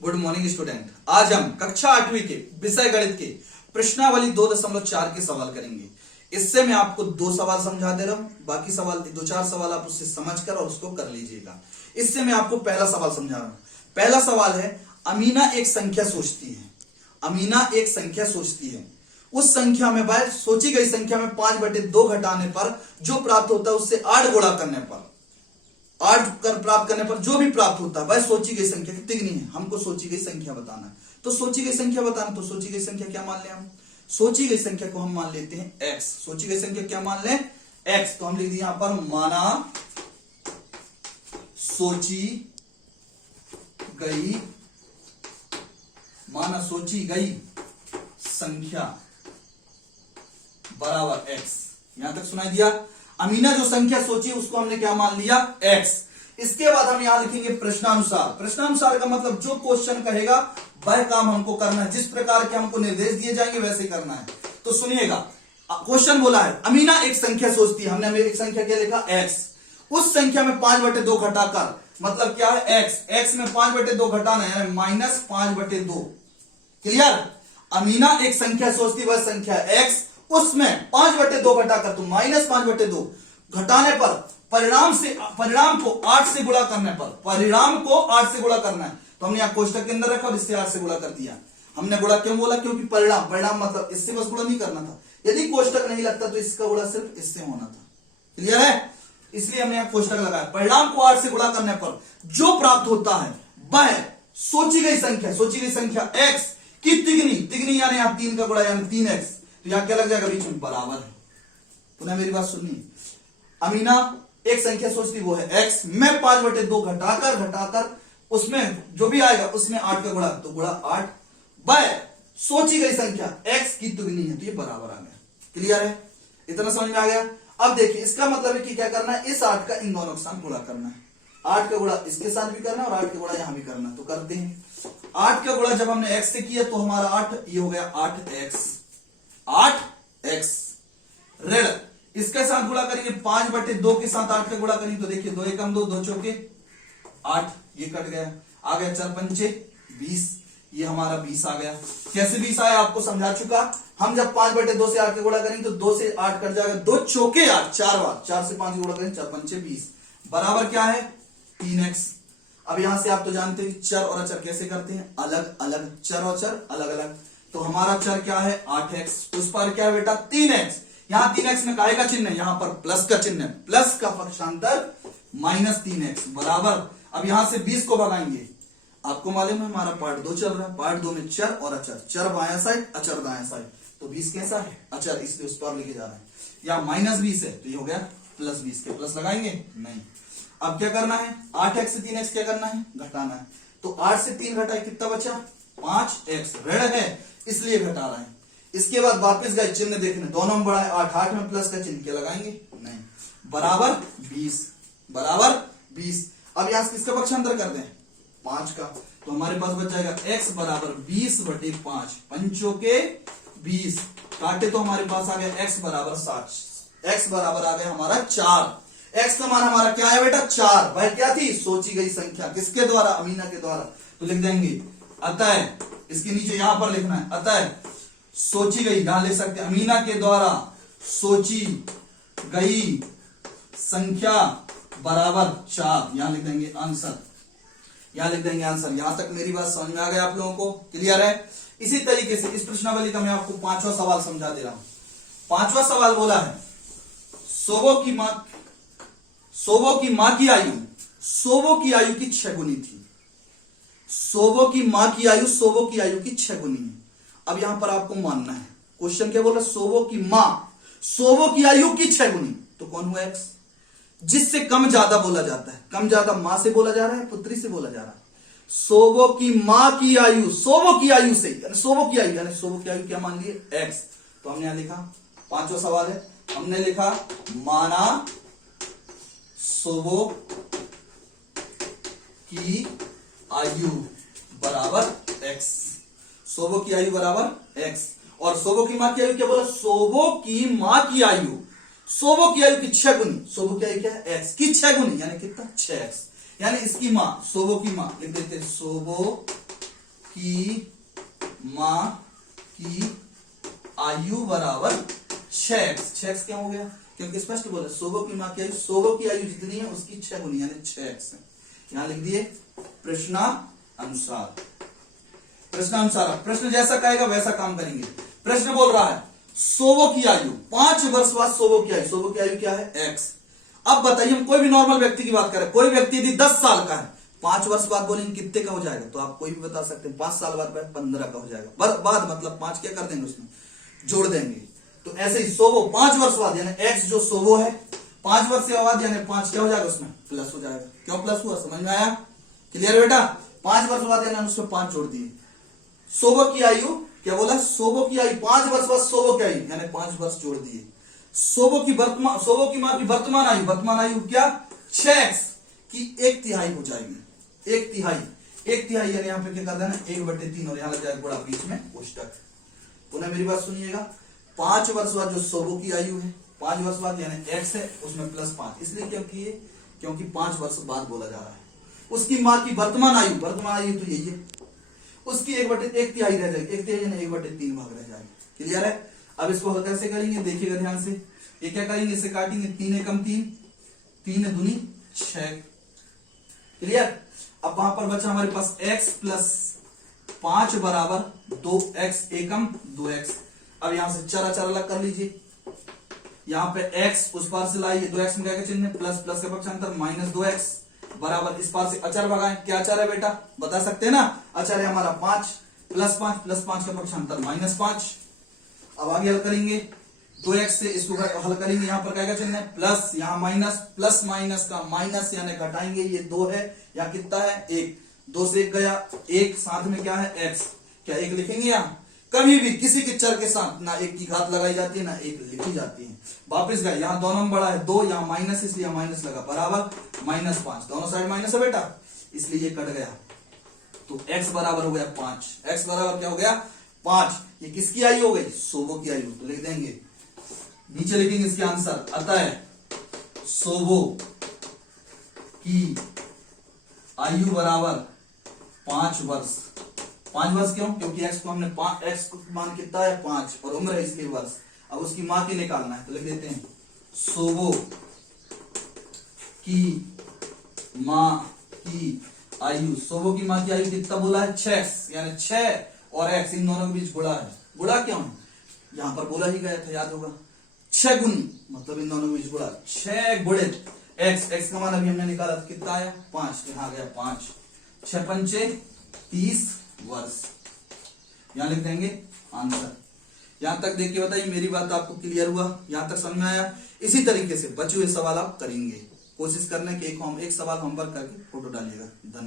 Good morning student. आज हम कक्षा 8वीं के विषय गणित के प्रश्नावली 2.4 के सवाल करेंगे। इससे मैं आपको 2 सवाल समझा दे रहा हूं, बाकी सवाल 2-4 सवाल आप उससे समझकर और उसको कर लीजिएगा। इससे मैं आपको पहला सवाल समझा रहा हूं। पहला सवाल है, अमीना एक संख्या सोचती है। अमीना एक संख्या सोचती है, उस संख्या में वह सोची गई संख्या में 5/2 घटाने पर जो प्राप्त होता है उससे 8 गुणा करने पर 8 कर प्राप्त करने पर जो भी प्राप्त होता है वह सोची गई संख्या कितनी है। हमको सोची गई संख्या बताना है। तो सोची गई संख्या बताना, तो सोची गई संख्या क्या मान लें हम? सोची गई संख्या को हम मान लेते हैं x। सोची गई संख्या क्या मान लें? x। तो हम लिख दिए यहां पर माना सोची गई संख्या बराबर x। यहां तक सुनाई दिया? अमीना जो संख्या सोची उसको हमने क्या मान लिया? x। इसके बाद हम यहां लिखेंगे प्रश्नानुसार। प्रश्नानुसार का मतलब जो क्वेश्चन कहेगा वह काम हमको करना है, जिस प्रकार के हमको निर्देश दिए जाएंगे वैसे करना है। तो सुनिएगा, क्वेश्चन बोला है अमीना एक संख्या सोचती है। हमने एक संख्या क्या लिखा? x। उस संख्या में 5/2 घटाकर, मतलब क्या है? x में 5/2 घटाना है, -5/2। क्लियर? अमीना एक संख्या सोचती, वह संख्या x, उसमें 5/2 घटाकर, तो -5/2 घटाने पर परिणाम को 8 से गुणा करने पर, परिणाम को 8 से गुणा करना है। तो हमने यहां कोष्टक के अंदर रखा और इससे 8 से गुणा कर दिया। हमने गुणा क्यों बोला? क्योंकि परिणाम मतलब इससे बस गुणा नहीं करना था। यदि कोष्टक नहीं लगता तो इसका गुणा सिर्फ इससे होना था। क्लियर है? इसलिए हमने यहां कोष्टक लगाया। परिणाम को 8 से गुणा करने पर जो प्राप्त होता है वह सोची गई संख्या x की तिगनी यानी यहां 3 का गुणा यानी 3x। तो यहां क्या लग जाएगा? बीच में बराबर है। पुनः मेरी बात सुनिए, अमीना एक संख्या सोचती वो है x, में 5/2 घटाकर उसमें जो भी आएगा उसमें 8 का गुणा, तो गुणा 8 बाय सोची गई संख्या x की तुगनी है, तो ये बराबर आ गया। क्लियर है? इतना समझ में आ गया? अब देखिए, इसका मतलब है कि क्या करना है? इस 8 का इन दोनों के साथ गुणा करना है। 8 का गुणा इसके साथ भी करना है और 8 का गुणा यहां भी करना है। तो करते हैं। 8 का गुणा जब हमने x से किया तो हमारा 8, ये हो गया 8x ऋण इसके साथ गुणा करेंगे 5/2 के साथ 8 का गुणा करेंगे, तो देखिए 2 एकम 2, 2 चौके 8, ये कट गया। आ गया 4 पंचे 20, ये हमारा 20 आ गया। कैसे 20 आया आपको समझा चुका। हम जब 5/2 से 8 का गुणा करेंगे तो 2 से 8 कट जाएगा, 2 चौके 8, 4 बार, 4 से 5 गुणा करेंगे, 4 पंचे 20 बराबर क्या है? 3x। अब यहां से आप तो जानते हैं चर और अचर कैसे करते हैं, अलग अलग, चर और चर अलग अलग। तो हमारा चर क्या है? 8x, उस पर क्या है बेटा? 3x। यहां 3x में काहे का चिन्ह है? यहां पर प्लस का चिन्ह है, प्लस का पक्षांतर -3x बराबर। अब यहां से 20 को भगाएंगे। आपको मालूम है हमारा पार्ट 2 चल रहा है, पार्ट 2 में चर और अचर, चर बायां साइड, अचर दायां साइड। तो 20 कैसा है? अचर, इसलिए उस पर लेके जा रहे हैं। या -20 है तो ये हो गया +20 के प्लस लगाएंगे नहीं। अब क्या करना है? 8x से 3x क्या करना है? घटाना है। तो 8 से 3 घटाए, कितना बचा? 5x। ऋण है इसलिए घटा रहे हैं। इसके बाद वापस गए चिन्ह देखने, दोनों में बड़ा है 8, 8 में प्लस का चिन्ह, क्या लगाएंगे? नहीं, बराबर 20, बराबर 20। अब यहां से किसका पक्षांतर कर दें? 5 का। तो हमारे पास बच जाएगा x बराबर 20/5, पंचों के 20 काटे तो हमारे पास आ गया x बराबर 60। x बराबर आ गया हमारा 4। x का मान हमारा क्या है बेटा? 4। वह क्या थी? सोची गई संख्या। किसके द्वारा? अमीना के द्वारा। तो लिख देंगे अतः, इसके नीचे यहां पर लिखना है अतः सोची गई, यहां लिख सकते हैं अमीना के द्वारा सोची गई संख्या बराबर 4। यहां लिख देंगे आंसर, यहां लिख देंगे आंसर। यहां तक मेरी बात समझ में आ गया आप लोगों को? क्लियर है? इसी तरीके से इस प्रश्नावली का मैं आपको 5वां सवाल समझा दे रहा हूं। 5वां सवाल बोला है, सोबो की की आयु की 6 गुनी थी। सोबो की मां की आयु की 6 गुनी है। अब यहां पर आपको मानना है, क्वेश्चन क्या बोल रहा है? सोबो की आयु की 6 गुनी, तो कौन हुआ? x। जिससे कम ज्यादा बोला जाता है, कम ज्यादा मां से बोला जा रहा है, पुत्री से बोला जा रहा है। सोबो की मां की आयु, सोबो की आयु से, सोबो की आयु क्या मान लिए? x। तो हमने यहां लिखा, 5वां सवाल है, हमने लिखा माना सोबो की आयु बराबर x। सोबो की आयु बराबर x। और सोबो की मां की आयु क्या बोला? सोबो की मां की आयु की 6 गुनी। सोबो की आयु क्या है? x की 6 गुनी, यानी कितना? 6x। यानी इसकी मां, सोबो की मां लिख देते, सोबो की मां की आयु बराबर 6x। 6x क्या हो गया, क्योंकि स्पष्ट बोला सोबो की मां की आयु, सोबो की आयु जितनी है उसकी 6 गुनी यानी 6x है। यहां लिख दिए प्रश्नानुसार। प्रश्नानुसार प्रश्न जैसा कहेगा वैसा काम करेंगे। प्रश्न बोल रहा है सोबो की आयु 5 वर्ष बाद सोबो की आयु, सोबो की आयु क्या है x। अब बताइए हम कोई भी नॉर्मल व्यक्ति की बात करें, कोई व्यक्ति यदि 10 साल का है 5 वर्ष बाद बोलेंगे कितने का हो जाएगा, तो आप कोई भी बता सकते हैं 5 साल बाद 15 का हो जाएगा। बाद मतलब 5 क्या कर देंगे उसमें जोड़ देंगे। तो ऐसे ही सोबो 5 वर्ष बाद यानी x जो सोबो है 5 वर्ष के बाद यानी 5 क्या हो जाएगा उसमें प्लस हो जाएगा। क्यों प्लस हुआ समझ में आया, क्लियर बेटा। 5 वर्ष बाद यानी उसमें 5 जोड़ दिए। सोबो की आयु क्या बोला, सोबो की आयु 5 वर्ष बाद सोबो की आयु यानी 5 वर्ष जोड़ दिए। सोबो की मां की वर्तमान आयु क्या 6x की 1/3 हो जाएगी। 1/3 यानी यहां पे क्या कर देना 1/3 और यहां लग जाएगा गुणा बीच में कोष्टक। पुनः मेरी बात सुनिएगा, 5 वर्ष बाद जो सोबो की आयु है 5 वर्ष बाद यानी x है उसमें +5, इसलिए क्योंकि 5 वर्ष बाद बोला जा रहा है। उसकी मां की वर्तमान आयु तो यही है, उसकी 1/1/3 रह जाएगी, 1/3 यानी 1/3 भाग रह जाएगा। क्लियर है। अब इसको हल कैसे करेंगे देखिएगा ध्यान से। ये क्या करेंगे, इसे काटेंगे 3 एकम 3, 3 दूनी 6। क्लियर। अब वहां पर बचा हमारे पास x प्लस 5 बराबर 2x एकम 2x। अब यहां से चर अचर अलग कर लीजिए। यहां पे x उस पार से लाइए, 2x में क्या चिन्ह है प्लस, प्लस का पक्षांतर -2x बराबर इस पार से अचर भगाएं। क्या अचर है बेटा बता सकते हैं ना, अचर है हमारा 5 +5 +5 का पक्षांतर -5। अब आगे हल करेंगे 2x से इसको हल करेंगे, यहां पर क्या चिन्ह है प्लस, यहां माइनस, प्लस माइनस का माइनस यानी घटाएंगे, ये 2 है, यहां कितना है 1, 2 से 1 गया 1, साथ में क्या है x, क्या 1 लिखेंगे। यहां कभी भी किसी के चर के साथ ना 1 की घात लगाई जाती है ना 1 लिखी जाती है। वापिस गए, यहां 2 नंबर बड़ा है 2, यहां माइनस इसलिए माइनस लगा बराबर -5, दोनों साइड माइनस है बेटा इसलिए ये कट गया। तो x बराबर हो गया 5, x बराबर क्या हो गया 5। ये किसकी आयु हो गई, सोबो की आयु। तो लिख देंगे, नीचे लिखेंगे इसके आंसर, अतः सोबो की आयु बराबर 5 वर्ष। 5 वर्ष क्यों, क्योंकि x को हमने x को मान कितना है 5 और उम्र है इसलिए वर्ष। अब उसकी मां की निकालना है तो लिख देते हैं सोबो की मां की आयु। सोबो की मां की आयु कितना बोला है 6x यानी 6 और x इन दोनों के बीच गुणा है। गुणा क्यों है, यहां पर बोला ही गया था याद होगा 6 गुनी, मतलब इन दोनों के बीच गुणा 6 गुणित x का मान अभी हमने निकाला था कितना आया 5, यहां गया 5, 6 पंचे 30 वर्ष। यहां लिख देंगे आंसर। यहां तक देख के बताइए मेरी बात आपको क्लियर हुआ, यहां तक समझ में आया। इसी तरीके से बचे हुए सवाल आप करेंगे, कोशिश करने के एक सवाल होमवर्क करके फोटो डालिएगा। धन्यवाद।